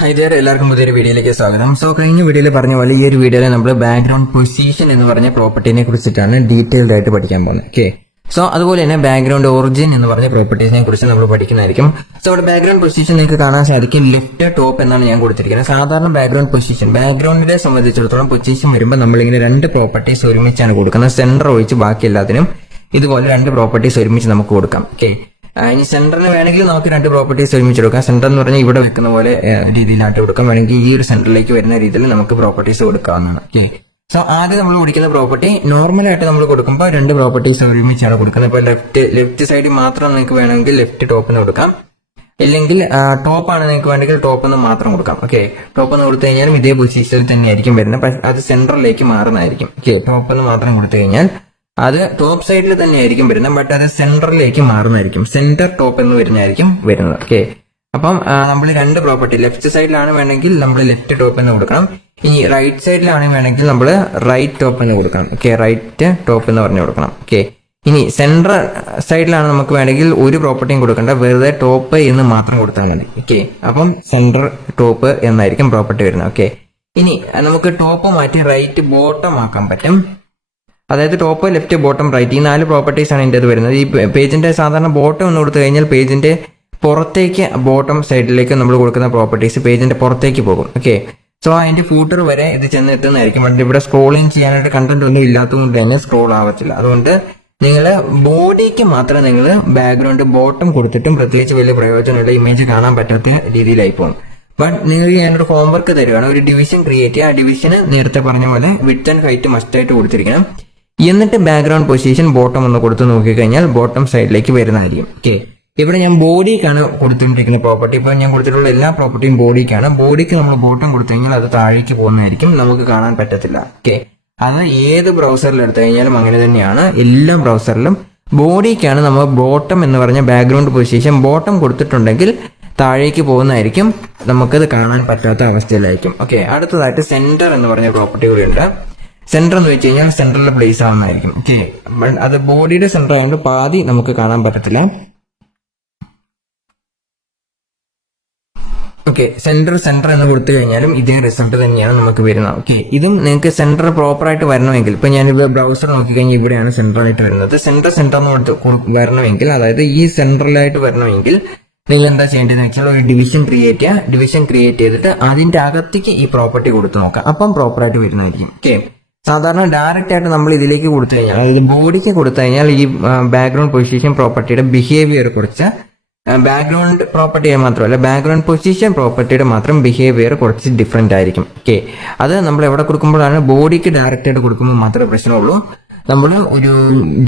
Hi dear, എല്ലാവർക്കും പുതിയൊരു വീഡിയോയിലേക്ക് സ്വാഗതം. സോ കഴിഞ്ഞ വീഡിയോയിൽ പറഞ്ഞ പോലെ ഈ ഒരു വീഡിയോയിൽ നമ്മൾ ബാക്ക്ഗ്രൗണ്ട് പൊസിഷൻ എന്ന് പറഞ്ഞ പ്രോപ്പർട്ടിനെ കുറിച്ചിട്ടാണ് ഡീറ്റെയിൽഡ് ആയിട്ട് പഠിക്കാൻ പോകുന്നത്. ഓക്കെ, സോ അതുപോലെ തന്നെ ബാക്ക്ഗ്രൗണ്ട് ഒറിജിൻ എന്ന് പറഞ്ഞ പ്രോപ്പർട്ടീസിനെ കുറിച്ച് നമ്മൾ പഠിക്കുന്നതായിരിക്കും. സോ അവിടെ ബാക്ക്ഗ്രൗണ്ട് പൊസിഷൻ നിങ്ങൾക്ക് കാണാൻ സാധിക്കും, ലെഫ്റ്റ് ടോപ്പ് എന്നാണ് ഞാൻ കൊടുത്തിരിക്കുന്നത്. സാധാരണ ബാക്ക്ഗ്രൗണ്ട് പൊസിഷൻ ബാക്ക്ഗ്രൗണ്ടിനെ സംബന്ധിച്ചിടത്തോളം പൊസിഷൻ വരുമ്പോൾ നമ്മളിങ്ങനെ രണ്ട് പ്രോപ്പർട്ടീസ് ഒരുമിച്ചാണ് കൊടുക്കുന്നത്. സെന്റർ ഒഴിച്ച് ബാക്കി എല്ലാത്തിനും ഇതുപോലെ രണ്ട് പ്രോപ്പർട്ടീസ് ഒരുമിച്ച് നമുക്ക് കൊടുക്കാം. ഓക്കെ, ഇനി സെന്ററിന് വേണമെങ്കിൽ നമുക്ക് രണ്ട് പ്രോപ്പർട്ടീസ് ഒരുമിച്ച് കൊടുക്കാം. സെന്റർ എന്ന് പറഞ്ഞാൽ ഇവിടെ വെക്കുന്ന പോലെ രീതിയിലായിട്ട് കൊടുക്കാം. വേണമെങ്കിൽ ഈ ഒരു സെന്ററിലേക്ക് വരുന്ന രീതിയിൽ നമുക്ക് പ്രോപ്പർട്ടീസ് കൊടുക്കാവുന്നതാണ്. ഓക്കെ, സോ ആദ്യം നമ്മൾ കൊടുക്കുന്ന പ്രോപ്പർട്ടി നോർമലായിട്ട് നമ്മൾ കൊടുക്കുമ്പോൾ രണ്ട് പ്രോപ്പർട്ടീസ് ഒരുമിച്ചാണ് കൊടുക്കുന്നത്. ഇപ്പോൾ ലെഫ്റ്റ് സൈഡിൽ മാത്രം നിങ്ങൾക്ക് വേണമെങ്കിൽ ലെഫ്റ്റ് ടോപ്പിന് കൊടുക്കാം, അല്ലെങ്കിൽ ടോപ്പാണ് നിങ്ങൾക്ക് വേണമെങ്കിൽ ടോപ്പ് എന്ന് മാത്രം കൊടുക്കാം. ഓക്കെ, ടോപ്പ് എന്ന് കൊടുത്തു കഴിഞ്ഞാലും ഇതേ പൊസിഷനിൽ തന്നെയായിരിക്കും വരുന്നത്, പക്ഷെ അത് സെന്ററിലേക്ക് മാറുന്നതായിരിക്കും. ഓക്കെ, ടോപ്പ് എന്ന് മാത്രം കൊടുത്തു കഴിഞ്ഞാൽ അത് ടോപ്പ് സൈഡിൽ തന്നെയായിരിക്കും വരുന്നത്, ബട്ട് അത് സെന്ററിലേക്ക് മാറുന്നതായിരിക്കും. സെന്റർ ടോപ്പ് എന്ന് വരുന്നതായിരിക്കും വരുന്നത്. ഓക്കെ, അപ്പം നമ്മൾ രണ്ട് പ്രോപ്പർട്ടി ലെഫ്റ്റ് സൈഡിലാണ് വേണമെങ്കിൽ നമ്മൾ ലെഫ്റ്റ് ടോപ്പ് എന്ന് കൊടുക്കണം. ഇനി റൈറ്റ് സൈഡിലാണ് വേണമെങ്കിൽ നമ്മൾ റൈറ്റ് ടോപ്പ് എന്ന് കൊടുക്കണം. ഓക്കെ, റൈറ്റ് ടോപ്പ് എന്ന് പറഞ്ഞു കൊടുക്കണം. ഓക്കെ, ഇനി സെന്റർ സൈഡിലാണ് നമുക്ക് വേണമെങ്കിൽ ഒരു പ്രോപ്പർട്ടിയും കൊടുക്കേണ്ട, വെറുതെ ടോപ്പ് എന്ന് മാത്രം കൊടുത്താൽ മതി. ഓക്കെ, അപ്പം സെന്റർ ടോപ്പ് എന്നായിരിക്കും പ്രോപ്പർട്ടി വരുന്നത്. ഓക്കെ, ഇനി നമുക്ക് ടോപ്പ് മാറ്റി റൈറ്റ് ബോട്ടം ആക്കാൻ പറ്റും. അതായത് ടോപ്പ്, ലെഫ്റ്റ്, ബോട്ടം, റൈറ്റ്, ഈ നാല് പ്രോപ്പർട്ടീസ് ആണ് ഇതിൻ്റെ വരുന്നത്. ഈ പേജിന്റെ സാധാരണ ബോട്ടം എന്ന് കൊടുത്തു കഴിഞ്ഞാൽ പേജിന്റെ പുറത്തേക്ക്, ബോട്ടം സൈഡിലേക്ക് നമ്മൾ കൊടുക്കുന്ന പ്രോപ്പർട്ടീസ് പേജിന്റെ പുറത്തേക്ക് പോകും. ഓക്കെ, സോ അതിന്റെ ഫൂട്ടർ വരെ ഇത് ചെന്ന് എത്തുന്നതായിരിക്കും. ബട്ട് ഇവിടെ സ്ക്രോളിങ് ചെയ്യാനായിട്ട് കണ്ടന്റ് ഒന്നും ഇല്ലാത്തതുകൊണ്ട് തന്നെ സ്ക്രോൾ ആവത്തില്ല. അതുകൊണ്ട് നിങ്ങൾ ബോഡിക്ക് മാത്രം നിങ്ങൾ ബാക്ക്ഗ്രൗണ്ട് ബോട്ടം കൊടുത്തിട്ടും പ്രത്യേകിച്ച് വലിയ പ്രയോജനമുള്ള ഇമേജ് കാണാൻ പറ്റാത്ത രീതിയിലായി പോകും. ബട്ട് നിങ്ങൾക്ക് ഞാനൊരു ഹോംവർക്ക് തരുവാണ്, ഒരു ഡിവിഷൻ ക്രിയേറ്റ് ചെയ്യുക. ആ ഡിവിഷന് നേരത്തെ പറഞ്ഞ പോലെ വിഡ്ത്ത് ആൻഡ് ഹൈറ്റ് മസ്റ്റായിട്ട് കൊടുത്തിരിക്കണം. എന്നിട്ട് ബാക്ക്ഗ്രൗണ്ട് പൊസിഷൻ ബോട്ടം ഒന്ന് കൊടുത്ത് നോക്കിക്കഴിഞ്ഞാൽ ബോട്ടം സൈഡിലേക്ക് വരുന്നതായിരിക്കും. ഓക്കെ, ഇവിടെ ഞാൻ ബോഡിക്കാണ് കൊടുത്തുകൊണ്ടിരിക്കുന്ന പ്രോപ്പർട്ടി. ഇപ്പൊ ഞാൻ കൊടുത്തിട്ടുള്ള എല്ലാ പ്രോപ്പർട്ടിയും ബോഡിക്കാണ്. ബോഡിക്ക് നമ്മൾ ബോട്ടം കൊടുത്തു കഴിഞ്ഞാൽ അത് താഴേക്ക് പോകുന്നതായിരിക്കും, നമുക്ക് കാണാൻ പറ്റത്തില്ല. ഓക്കെ, അത് ഏത് ബ്രൗസറിൽ എടുത്തു കഴിഞ്ഞാലും അങ്ങനെ തന്നെയാണ്. എല്ലാ ബ്രൗസറിലും ബോഡിക്കാണ് നമ്മൾ ബോട്ടം എന്ന് പറഞ്ഞ ബാക്ക്ഗ്രൗണ്ട് പൊസിഷൻ ബോട്ടം കൊടുത്തിട്ടുണ്ടെങ്കിൽ താഴേക്ക് പോകുന്നതായിരിക്കും, നമുക്കത് കാണാൻ പറ്റാത്ത അവസ്ഥയിലായിരിക്കും. ഓക്കെ, അടുത്തതായിട്ട് സെന്റർ എന്ന് പറഞ്ഞ പ്രോപ്പർട്ടി കൂടി ഉണ്ട്. സെന്റർ എന്ന് വെച്ച് കഴിഞ്ഞാൽ സെന്ററിൽ പ്ലേസ് ആവുന്നതായിരിക്കും. ഓക്കെ, അത് ബോഡിയുടെ സെന്റർ ആയതുകൊണ്ട് പാതി നമുക്ക് കാണാൻ പറ്റത്തില്ല. ഓക്കെ, സെന്റർ എന്ന് കൊടുത്തു കഴിഞ്ഞാലും ഇതേ റിസൾട്ട് തന്നെയാണ് നമുക്ക് വരുന്നത്. ഓക്കെ, ഇതും നിങ്ങൾക്ക് സെന്റർ പ്രോപ്പർ ആയിട്ട് വരണമെങ്കിൽ, ഇപ്പൊ ഞാനിവിടെ ബ്രൗസർ നോക്കിക്കഴിഞ്ഞാൽ ഇവിടെയാണ് സെന്റർ ആയിട്ട് വരുന്നത്. സെന്റർ എന്ന് കൊടുത്ത് വരണമെങ്കിൽ, അതായത് ഈ സെന്ററിലായിട്ട് വരണമെങ്കിൽ നിങ്ങൾ എന്താ ചെയ്യേണ്ടതെന്ന് വെച്ചാൽ ഒരു ഡിവിഷൻ ക്രിയേറ്റ് ചെയ്യുക. ഡിവിഷൻ ക്രിയേറ്റ് ചെയ്തിട്ട് അതിന്റെ അകത്തേക്ക് ഈ പ്രോപ്പർട്ടി കൊടുത്തു നോക്കാം, അപ്പം പ്രോപ്പർ ആയിട്ട് വരുന്നതായിരിക്കും. ഓക്കെ, സാധാരണ ഡയറക്റ്റ് ആയിട്ട് നമ്മൾ ഇതിലേക്ക് കൊടുത്തു കഴിഞ്ഞാൽ, അതായത് ബോഡിക്ക് കൊടുത്തു കഴിഞ്ഞാൽ ഈ ബാക്ക്ഗ്രൗണ്ട് പൊസിഷൻ പ്രോപ്പർട്ടിയുടെ ബിഹേവിയർ കുറച്ച്, ബാക്ക്ഗ്രൗണ്ട് പ്രോപ്പർട്ടിയെ മാത്രമല്ല ബാക്ക്ഗ്രൗണ്ട് പൊസിഷൻ പ്രോപ്പർട്ടിയുടെ മാത്രം ബിഹേവിയർ കുറച്ച് ഡിഫറെന്റ് ആയിരിക്കും. ഓക്കെ, അത് നമ്മൾ എവിടെ കൊടുക്കുമ്പോഴാണ്, ബോഡിക്ക് ഡയറക്റ്റ് ആയിട്ട് കൊടുക്കുമ്പോൾ മാത്രമേ പ്രശ്നമുള്ളൂ. നമ്മൾ ഒരു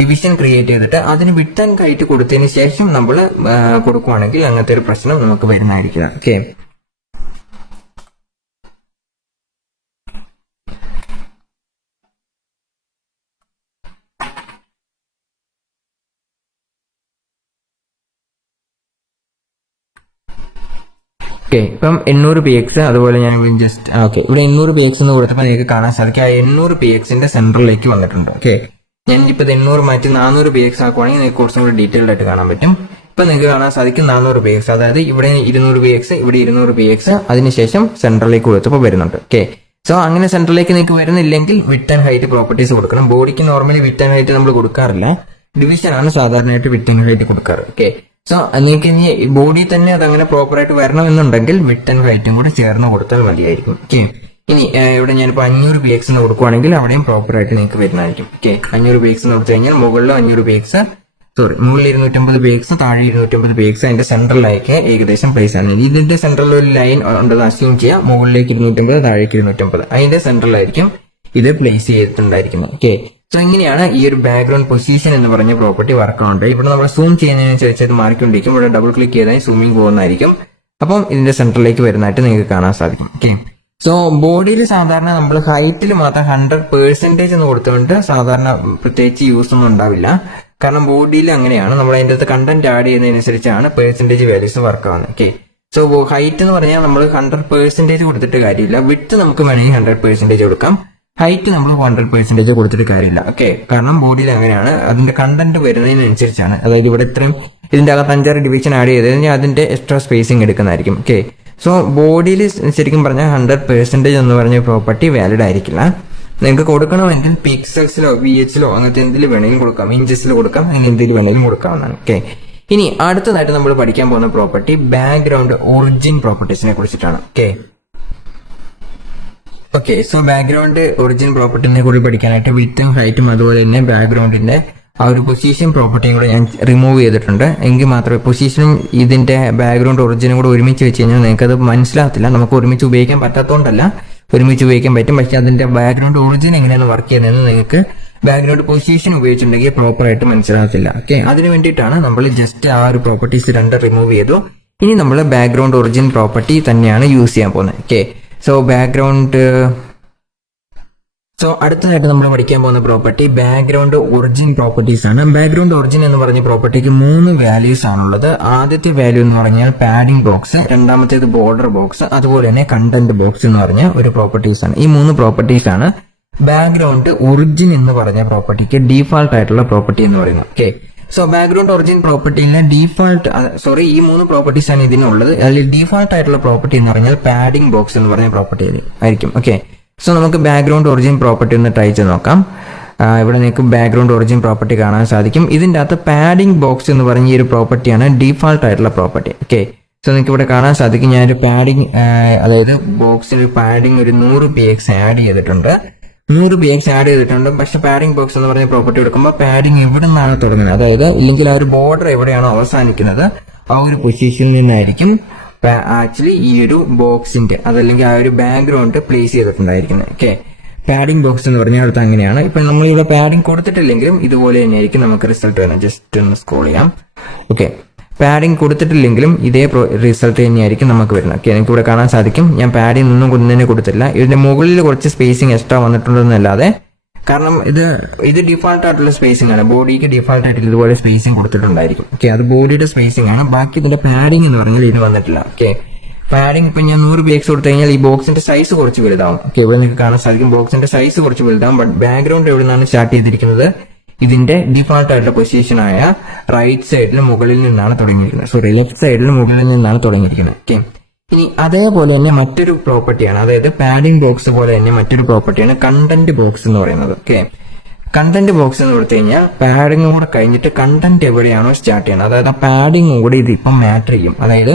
ഡിവിഷൻ ക്രിയേറ്റ് ചെയ്തിട്ട് അതിന് വിഡ്ത്ത് ആൻഡ് ഹൈറ്റ് കൊടുത്തതിന് ശേഷം നമ്മൾ കൊടുക്കുവാണെങ്കിൽ അങ്ങനത്തെ ഒരു പ്രശ്നം നമുക്ക് വരുന്നതായിരിക്കില്ല. ഓക്കെ, ഓക്കെ, ഇപ്പം 800px, അതുപോലെ ഞാൻ ജസ്റ്റ് ഇവിടെ 800px എന്ന് കൊടുത്തപ്പോൾ നിങ്ങൾക്ക് കാണാൻ സാധിക്കും ആ 800pxന്റെ സെന്ററിലേക്ക് വന്നിട്ടുണ്ട്. ഓക്കെ, ഞാനിപ്പോൾ 800 മാറ്റി 400px ആക്കുവാണെങ്കിൽ നിങ്ങൾക്ക് കുറച്ചും കൂടി ഡീറ്റെയിൽഡ് ആയിട്ട് കാണാൻ പറ്റും. ഇപ്പൊ നിങ്ങൾക്ക് കാണാൻ സാധിക്കും 400px, അതായത് ഇവിടെ 200px, ഇവിടെ 200px, അതിനുശേഷം സെന്ററിലേക്ക് കൊടുത്തപ്പോൾ വരുന്നുണ്ട്. ഓക്കെ, സോ അങ്ങനെ സെന്ററിലേക്ക് നിങ്ങൾക്ക് വരുന്നില്ലെങ്കിൽ വിഡ്ത്ത് ആൻഡ് ഹൈറ്റ് പ്രോപ്പർട്ടീസ് കൊടുക്കണം. ബോഡിക്ക് നോർമലി വിഡ്ത്ത് ആൻഡ് ഹൈറ്റ് നമ്മൾ കൊടുക്കാറില്ല, ഡിവിഷൻ ആണ് സാധാരണയായിട്ട് വിഡ്ത്ത് ആൻഡ് ഹൈറ്റ് കൊടുക്കാറ്. ഓക്കെ, സോ നിങ്ങൾക്ക് ഇനി ബോഡി തന്നെ അതങ്ങനെ പ്രോപ്പറായിട്ട് വരണമെന്നുണ്ടെങ്കിൽ വിഡ്ത്ത് ആൻഡ് ഹൈറ്റും കൂടെ ചേർന്ന് കൊടുത്താൽ മതിയായിരിക്കും. ഓക്കെ, ഇനി ഇവിടെ ഞാനിപ്പോൾ 500px എന്ന് കൊടുക്കുവാണെങ്കിൽ അവിടെയും പ്രോപ്പറായിട്ട് നിങ്ങൾക്ക് വരുന്നതായിരിക്കും. ഓക്കെ, 500px എന്ന് കൊടുത്തു കഴിഞ്ഞാൽ മുകളിൽ 500px, മുകളിൽ 250px, താഴെ 250px, അതിന്റെ സെൻട്രലിലേക്ക് ഏകദേശം പ്ലേസ് ആണ്. ഇതിന്റെ സെൻട്രലിൽ ഒരു ലൈൻ ഉണ്ടെന്ന് അസ്യൂം ചെയ്യാം, മുകളിലേക്ക് 250, താഴേക്ക് 250, അതിന്റെ സെൻട്രലായിരിക്കും ഇത് പ്ലേസ് ചെയ്തിട്ടുണ്ടായിരിക്കുന്നത്. ഓക്കെ, സോ ഇങ്ങനെയാണ് ഈ ഒരു ബാക്ക്ഗ്രൗണ്ട് പൊസിഷൻ എന്ന് പറഞ്ഞ പ്രോപ്പർട്ടി വർക്ക് ആവുന്നത്. ഇവിടെ നമ്മൾ സൂം ചെയ്യുന്നതിനനുസരിച്ച് അത് മാറിക്കൊണ്ടിരിക്കും. ഇവിടെ ഡബിൾ ക്ലിക്ക് ചെയ്താൽ സൂമിങ് പോകുന്നതായിരിക്കും. അപ്പം ഇതിന്റെ സെന്ററിലേക്ക് വരുന്നതായിട്ട് നിങ്ങൾക്ക് കാണാൻ സാധിക്കും. ഓക്കെ, സോ ബോഡിയിൽ സാധാരണ നമ്മൾ ഹൈറ്റിൽ മാത്രം 100% എന്ന് കൊടുത്തുകൊണ്ട് സാധാരണ പ്രത്യേകിച്ച് യൂസ് ഒന്നും ഉണ്ടാവില്ല. കാരണം ബോഡിയിൽ അങ്ങനെയാണ്, നമ്മൾ അതിൻ്റെ അകത്ത് കണ്ടന്റ് ആഡ് ചെയ്യുന്നതിനനുസരിച്ചാണ് പെർസെന്റേജ് വാല്യൂസ് വർക്ക് ആവുന്നത്. ഓക്കെ, സോ ഹൈറ്റ് എന്ന് പറഞ്ഞാൽ നമ്മൾ 100% കൊടുത്തിട്ട് കാര്യമില്ല. വിഡ്ത്ത് നമുക്ക് വേണമെങ്കിൽ 100% കൊടുക്കാം, ഹൈറ്റ് നമ്മൾ 100% കൊടുത്തിട്ട് കാര്യമില്ല. ഓക്കെ, കാരണം ബോഡിയിൽ അങ്ങനെയാണ്, അതിന്റെ കണ്ടന്റ് വരുന്നതിനനുസരിച്ചാണ്. അതായത് ഇവിടെ ഇത്രയും ഇതിന്റെ അകത്ത് 5-6 ഡിവിഷൻ ആഡ് ചെയ്ത് കഴിഞ്ഞാൽ അതിന്റെ എക്സ്ട്രാ സ്പേസിങ് എടുക്കുന്നതായിരിക്കും. ഓക്കെ, സോ ബോഡിയിൽ ശരിക്കും പറഞ്ഞാൽ 100% എന്ന് പറഞ്ഞ പ്രോപ്പർട്ടി വാലിഡ് ആയിരിക്കില്ല. നിങ്ങൾക്ക് കൊടുക്കണമെങ്കിൽ പിക്സൽസിലോ VH അങ്ങനത്തെ എന്തെങ്കിലും വേണമെങ്കിലും കൊടുക്കാം, ഇഞ്ചസിൽ കൊടുക്കാം, അങ്ങനെ എന്തെങ്കിലും വേണമെങ്കിലും കൊടുക്കാവുന്നതാണ്. ഓക്കെ, ഇനി അടുത്തതായിട്ട് നമ്മൾ പഠിക്കാൻ പോകുന്ന പ്രോപ്പർട്ടി ബാക്ക്ഗ്രൗണ്ട് ഒറിജിൻ പ്രോപ്പർട്ടീസിനെ കുറിച്ചിട്ടാണ്. ഓക്കെ, സോ ബാക്ക്ഗ്രൗണ്ട് ഒറിജിൻ പ്രോപ്പർട്ടിനെ കൂടി പഠിക്കാനായിട്ട് വിത്തും ഹൈറ്റും അതുപോലെ തന്നെ ബാക്ക്ഗ്രൗണ്ടിന്റെ ആ ഒരു പൊസിഷൻ പ്രോപ്പർട്ടിയും കൂടെ ഞാൻ റിമൂവ് ചെയ്തിട്ടുണ്ട്. എങ്കിൽ മാത്രമേ പൊസിഷനും ഇതിന്റെ ബാക്ക്ഗ്രൗണ്ട് ഒറിജിനും കൂടെ ഒരുമിച്ച് വെച്ച് കഴിഞ്ഞാൽ നിങ്ങൾക്ക് അത് മനസ്സിലാകത്തില്ല. നമുക്ക് ഒരുമിച്ച് ഉപയോഗിക്കാൻ പറ്റാത്തതുകൊണ്ടല്ല, ഒരുമിച്ച് ഉപയോഗിക്കാൻ പറ്റും, പക്ഷെ അതിന്റെ ബാക്ക്ഗ്രൗണ്ട് ഒറിജിൻ എങ്ങനെയാണ് വർക്ക് ചെയ്യുന്നതെന്ന് നിങ്ങൾക്ക് ബാക്ക്ഗ്രൗണ്ട് പൊസിഷൻ ഉപയോഗിച്ചിട്ടുണ്ടെങ്കിൽ പ്രോപ്പർ ആയിട്ട് മനസ്സിലാകത്തില്ല. ഓക്കെ, അതിന് വേണ്ടിയിട്ടാണ് നമ്മൾ ജസ്റ്റ് ആ ഒരു പ്രോപ്പർട്ടീസ് രണ്ട് റിമൂവ് ചെയ്തു. ഇനി നമ്മൾ ബാക്ക്ഗ്രൗണ്ട് ഒറിജിൻ പ്രോപ്പർട്ടി തന്നെയാണ് യൂസ് ചെയ്യാൻ പോകുന്നത്. ഓക്കെ, സോ അടുത്തതായിട്ട് നമ്മൾ പഠിക്കാൻ പോകുന്ന പ്രോപ്പർട്ടി ബാക്ക്ഗ്രൗണ്ട് ഒറിജിൻ പ്രോപ്പർട്ടീസ് ആണ്. ബാക്ക്ഗ്രൗണ്ട് ഒറിജിൻ എന്ന് പറഞ്ഞ പ്രോപ്പർട്ടിക്ക് 3 വാല്യൂസ് ആണുള്ളത്. ആദ്യത്തെ വാല്യൂ എന്ന് പറഞ്ഞാൽ പാഡിംഗ് ബോക്സ്, രണ്ടാമത്തേത് ബോർഡർ ബോക്സ്, അതുപോലെ തന്നെ കണ്ടന്റ് ബോക്സ് എന്ന് പറഞ്ഞ ഒരു പ്രോപ്പർട്ടീസ് ആണ്. ഈ 3 പ്രോപ്പർട്ടീസ് ആണ് ബാക്ക്ഗ്രൗണ്ട് ഒറിജിൻ എന്ന് പറഞ്ഞ പ്രോപ്പർട്ടിക്ക് ഡീഫാൾട്ട് ആയിട്ടുള്ള പ്രോപ്പർട്ടി എന്ന് പറയുന്നത്. ഓക്കെ, സോ ബാക്ക്ഗ്രൗണ്ട് ഒറിജിൻ പ്രോപ്പർട്ടിയിലെ ഈ 3 പ്രോപ്പർട്ടീസ് ആണ് ഇതിനുള്ളത്. അതിൽ ഡീഫാൾട്ട് ആയിട്ടുള്ള പ്രോപ്പർട്ടി എന്ന് പറഞ്ഞാൽ പാഡിംഗ് ബോക്സ് എന്ന് പറഞ്ഞ പ്രോപ്പർട്ടി ആയിരിക്കും. ഓക്കെ, സോ നമുക്ക് ബാക്ക്ഗ്രൗണ്ട് ഒറിജിൻ പ്രോപ്പർട്ടി ഒന്ന് ട്രൈ ചെയ്ത് നോക്കാം. ഇവിടെ നിങ്ങൾക്ക് ബാക്ക്ഗ്രൗണ്ട് ഒറിജിൻ പ്രോപ്പർട്ടി കാണാൻ സാധിക്കും. ഇതിൻ്റെ അകത്ത് പാഡിംഗ് ബോക്സ് എന്ന് പറഞ്ഞ ഈ ഒരു പ്രോപ്പർട്ടിയാണ് ഡീഫാൾട്ട് ആയിട്ടുള്ള പ്രോപ്പർട്ടി. ഓക്കെ, സോ നിങ്ങൾക്ക് ഇവിടെ കാണാൻ സാധിക്കും ഞാനൊരു പാഡിംഗ്, അതായത് ബോക്സിന് പാഡിംഗ് ഒരു 100 px ആഡ് ചെയ്തിട്ടുണ്ട്. 100 px ആഡ് ചെയ്തിട്ടുണ്ട്. പക്ഷെ പാഡിംഗ് ബോക്സ് എന്ന് പറഞ്ഞ പ്രോപ്പർട്ടി എടുക്കുമ്പോൾ പാഡിംഗ് എവിടെ നിന്നാണ് തുടങ്ങുന്നത്, അതായത് ഇല്ലെങ്കിൽ ആ ഒരു ബോർഡർ എവിടെയാണോ അവസാനിക്കുന്നത് ആ ഒരു പൊസിഷനിൽ നിന്നായിരിക്കും ആക്ച്വലി ഈ ഒരു ബോക്സിന്റെ അതല്ലെങ്കിൽ ആ ഒരു ബാക്ക്ഗ്രൗണ്ട് പ്ലേസ് ചെയ്തിട്ടുണ്ടായിരിക്കുന്നത്. ഓക്കെ, പാഡിംഗ് ബോക്സ് എന്ന് പറഞ്ഞാൽ അടുത്ത് അങ്ങനെയാണ്. ഇപ്പൊ നമ്മൾ ഇവിടെ പാഡിംഗ് കൊടുത്തിട്ടില്ലെങ്കിലും ഇതുപോലെ തന്നെയായിരിക്കും നമുക്ക് റിസൾട്ട് വരുന്നത്. ജസ്റ്റ് ഒന്ന് സ്ക്രോൾ ചെയ്യാം. ഓക്കെ, പാഡിംഗ് കൊടുത്തിട്ടില്ലെങ്കിലും ഇതേ റിസൾട്ട് തന്നെയായിരിക്കും നമുക്ക് വരുന്നത്. ഓക്കെ, എനിക്ക് ഇവിടെ കാണാൻ സാധിക്കും ഞാൻ പാഡിംഗ് ഒന്നും തന്നെ കൊടുത്തില്ല. ഇതിന്റെ മുകളിൽ കുറച്ച് സ്പേസിങ് എക്സ്ട്രാ വന്നിട്ടുണ്ടെന്നല്ലാതെ, കാരണം ഇത് ഡിഫാൾട്ട് ആയിട്ടുള്ള സ്പേസിംഗ് ആണ്. ബോഡിക്ക് ഡിഫാൾട്ട് ആയിട്ട് ഇതുപോലെ സ്പേസിംഗ് കൊടുത്തിട്ടുണ്ടായിരിക്കും. ഓക്കെ, അത് ബോഡിയുടെ സ്പേസിംഗ് ആണ്. ബാക്കി ഇതിന്റെ പാഡിംഗ് എന്ന് പറഞ്ഞാൽ ഇത് വന്നിട്ടില്ല. ഓക്കെ, പാഡിംഗ് ഇപ്പൊ ഞാൻ 100 px കൊടുത്തു കഴിഞ്ഞാൽ ഈ ബോക്സിന്റെ സൈസ് കുറച്ച് വലുതാവും. ഓക്കെ, ഇവിടെ നിങ്ങൾക്ക് കാണാൻ സാധിക്കും ബോക്സിന്റെ സൈസ് കുറച്ച് വലുതാവും. ബട്ട് ബാക്ക്ഗ്രൗണ്ട് എവിടെ നിന്നാണ് സ്റ്റാർട്ട് ചെയ്തിരിക്കുന്നത്, ഇതിന്റെ ഡിഫാൾട്ട് ആയിട്ടുള്ള പൊസിഷനായ റൈറ്റ് സൈഡിൽ മുകളിൽ നിന്നാണ് തുടങ്ങിയിരിക്കുന്നത്. ലെഫ്റ്റ് സൈഡിൽ മുകളിൽ നിന്നാണ് തുടങ്ങിയിരിക്കുന്നത്. ഓക്കെ, ഇനി അതേപോലെ തന്നെ മറ്റൊരു പ്രോപ്പർട്ടിയാണ്, അതായത് പാഡിംഗ് ബോക്സ് പോലെ തന്നെ മറ്റൊരു പ്രോപ്പർട്ടിയാണ് കണ്ടന്റ് ബോക്സ് എന്ന് പറയുന്നത്. ഓക്കെ, കണ്ടന്റ് ബോക്സ് എന്ന് കൊടുത്തു കഴിഞ്ഞാൽ പാഡിംഗ് കൂടെ കഴിഞ്ഞിട്ട് കണ്ടന്റ് എവിടെയാണോ സ്റ്റാർട്ട് ചെയ്യുന്നത്, അതായത് ആ പാഡിംഗ് കൂടെ ഇത് ഇപ്പം മാറ്റർ ചെയ്യും. അതായത്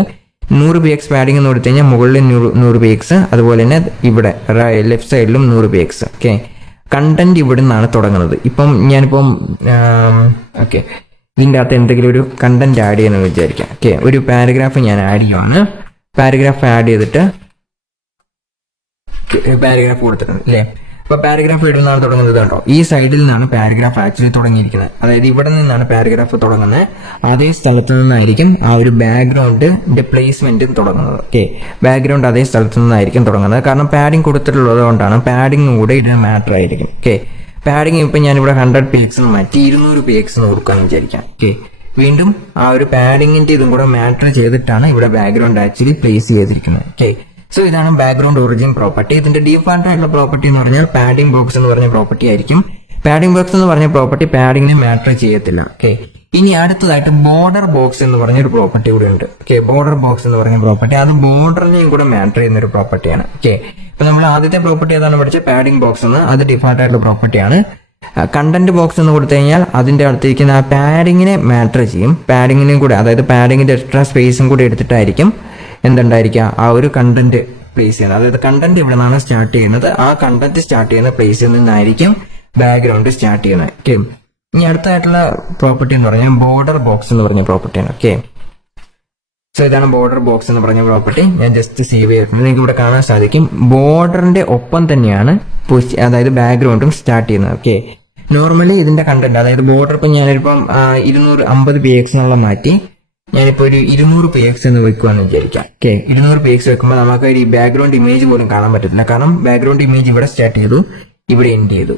100 px പാഡിംഗ് എന്ന് കൊടുത്തു കഴിഞ്ഞാൽ മുകളിൽ 100 px, അതുപോലെ തന്നെ ഇവിടെ ലെഫ്റ്റ് സൈഡിലും 100 px. ഓക്കെ, കണ്ടന്റ് ഇവിടെ നിന്നാണ് തുടങ്ങുന്നത്. ഇപ്പം ഞാനിപ്പം ഓക്കെ ഇതിൻ്റെ അകത്ത് എന്തെങ്കിലും ഒരു കണ്ടന്റ് ആഡ് ചെയ്യണമെന്ന് വിചാരിക്കാം. ഓക്കെ, ഒരു പാരഗ്രാഫ് ഞാൻ ആഡ് ചെയ്യുവാണ്. പാരഗ്രാഫ് ആഡ് ചെയ്തിട്ട് പാരഗ്രാഫ് കൊടുത്തിട്ടുണ്ട് അല്ലേ. അപ്പൊ പാരഗ്രാഫ് ഇവിടെ നിന്നാണ് തുടങ്ങുന്നത് കണ്ടോ, ഈ സൈഡിൽ നിന്നാണ് പാരഗ്രാഫ് ആക്ച്വലി തുടങ്ങിയിരിക്കുന്നത്. അതായത് ഇവിടെ നിന്നാണ് പാരഗ്രാഫ് തുടങ്ങുന്നത്. അതേ സ്ഥലത്ത് നിന്നായിരിക്കും ആ ഒരു ബാക്ക്ഗ്രൗണ്ടിന്റെ പ്ലേസ്മെന്റ് തുടങ്ങുന്നത്. ഓക്കെ, ബാക്ക്ഗ്രൗണ്ട് അതേ സ്ഥലത്ത് നിന്നായിരിക്കും തുടങ്ങുന്നത്. കാരണം പാഡിംഗ് കൊടുത്തിട്ടുള്ളത് കൊണ്ടാണ് പാഡിംഗ് കൂടെ ഇതിന് മാറ്റർ ആയിരിക്കും. ഓക്കെ, പാഡിംഗ് ഇപ്പൊ ഞാനിവിടെ 100 px മാറ്റി 200 px കൊടുക്കാന്ന് വിചാരിക്കാം. ഓക്കെ, വീണ്ടും ആ ഒരു പാഡിങ്ങിന്റെ ഇതും കൂടെ മാറ്റർ ചെയ്തിട്ടാണ് ഇവിടെ ബാക്ക്ഗ്രൗണ്ട് ആക്ച്വലി പ്ലേസ് ചെയ്തിരിക്കുന്നത്. ഓക്കെ, സോ ഇതാണ് ബാക്ക്ഗ്രൗണ്ട് ഒറിജിൻ പ്രോപ്പർട്ടി. ഇതിന്റെ ഡീഫാൾട്ട് ആയിട്ടുള്ള പ്രോപ്പർട്ടി എന്ന് പറഞ്ഞാൽ പാഡിംഗ് ബോക്സ് എന്ന് പറഞ്ഞ പ്രോപ്പർട്ടി ആയിരിക്കും. പാഡിംഗ് ബോക്സ് എന്ന് പറഞ്ഞ പ്രോപ്പർട്ടി പാഡിങ്ങിനെ മാറ്റർ ചെയ്യത്തില്ല. ഓക്കെ, ഇനി അടുത്തതായിട്ട് ബോർഡർ ബോക്സ് എന്ന് പറഞ്ഞൊരു പ്രോപ്പർട്ടി കൂടെ ഉണ്ട്. ഓക്കെ, ബോർഡർ ബോക്സ് എന്ന് പറഞ്ഞ പ്രോപ്പർട്ടി അത് ബോർഡറിനെയും കൂടെ മാറ്റർ ചെയ്യുന്ന ഒരു പ്രോപ്പർട്ടിയാണ്. ഓക്കെ, ഇപ്പൊ നമ്മൾ ആദ്യത്തെ പ്രോപ്പർട്ടി ഏതാണ് പഠിച്ചത്, പാഡിംഗ് ബോക്സ് എന്ന്, അത് ഡിഫാൾട്ട് ആയിട്ടുള്ള പ്രോപ്പർട്ടിയാണ്. കണ്ടന്റ് ബോക്സ് എന്ന് കൊടുത്തു കഴിഞ്ഞാൽ അതിന്റെ അടുത്തിരിക്കുന്ന ആ പാഡിങ്ങിനെ മാറ്റർ ചെയ്യും. പാഡിങ്ങിനും കൂടെ, അതായത് പാഡിങ്ങിന്റെ എക്സ്ട്രാ സ്പേസും കൂടി എടുത്തിട്ടായിരിക്കും എന്തുണ്ടായിരിക്കുക ആ ഒരു കണ്ടന്റ് പ്ലേസ് ചെയ്യുന്നത്. അതായത് കണ്ടന്റ് ഇവിടെ നിന്നാണ് സ്റ്റാർട്ട് ചെയ്യുന്നത്, ആ കണ്ടന്റ് സ്റ്റാർട്ട് ചെയ്യുന്ന പ്ലേസിൽ നിന്നായിരിക്കും ബാക്ക്ഗ്രൗണ്ട് സ്റ്റാർട്ട് ചെയ്യുന്നത്. ഓക്കെ, ഇനി അടുത്തായിട്ടുള്ള പ്രോപ്പർട്ടി എന്ന് പറഞ്ഞാൽ ബോർഡർ ബോക്സ് എന്ന് പറഞ്ഞ പ്രോപ്പർട്ടിയാണ്. ഓക്കെ, സോ ഇതാണ് ബോർഡർ ബോക്സ് എന്ന് പറഞ്ഞ പ്രോപ്പർട്ടി. ഞാൻ ജസ്റ്റ് സേവ് ചെയ്തിട്ടുണ്ട്. നിങ്ങൾക്ക് ഇവിടെ കാണാൻ സാധിക്കും ബോർഡറിന്റെ ഒപ്പം തന്നെയാണ് അതായത് ബാക്ക്ഗ്രൗണ്ടും സ്റ്റാർട്ട് ചെയ്യുന്നത്. ഓക്കെ, നോർമലി ഇതിന്റെ കണ്ടന്റ്, അതായത് ബോർഡർ ഇപ്പം ഞാനിപ്പം 250 px എന്നുള്ള മാറ്റി ഞാനിപ്പോ ഒരു 200 px എന്ന് വെക്കുവാന്ന് വിചാരിക്കാം. ഓക്കെ, 200 px വെക്കുമ്പോൾ നമുക്ക് ഈ ബാക്ക്ഗ്രൗണ്ട് ഇമേജ് പോലും കാണാൻ പറ്റത്തില്ല. കാരണം ബാക്ക്ഗ്രൗണ്ട് ഇമേജ് ഇവിടെ സ്റ്റാർട്ട് ചെയ്തു, ഇവിടെ എൻഡ് ചെയ്തു.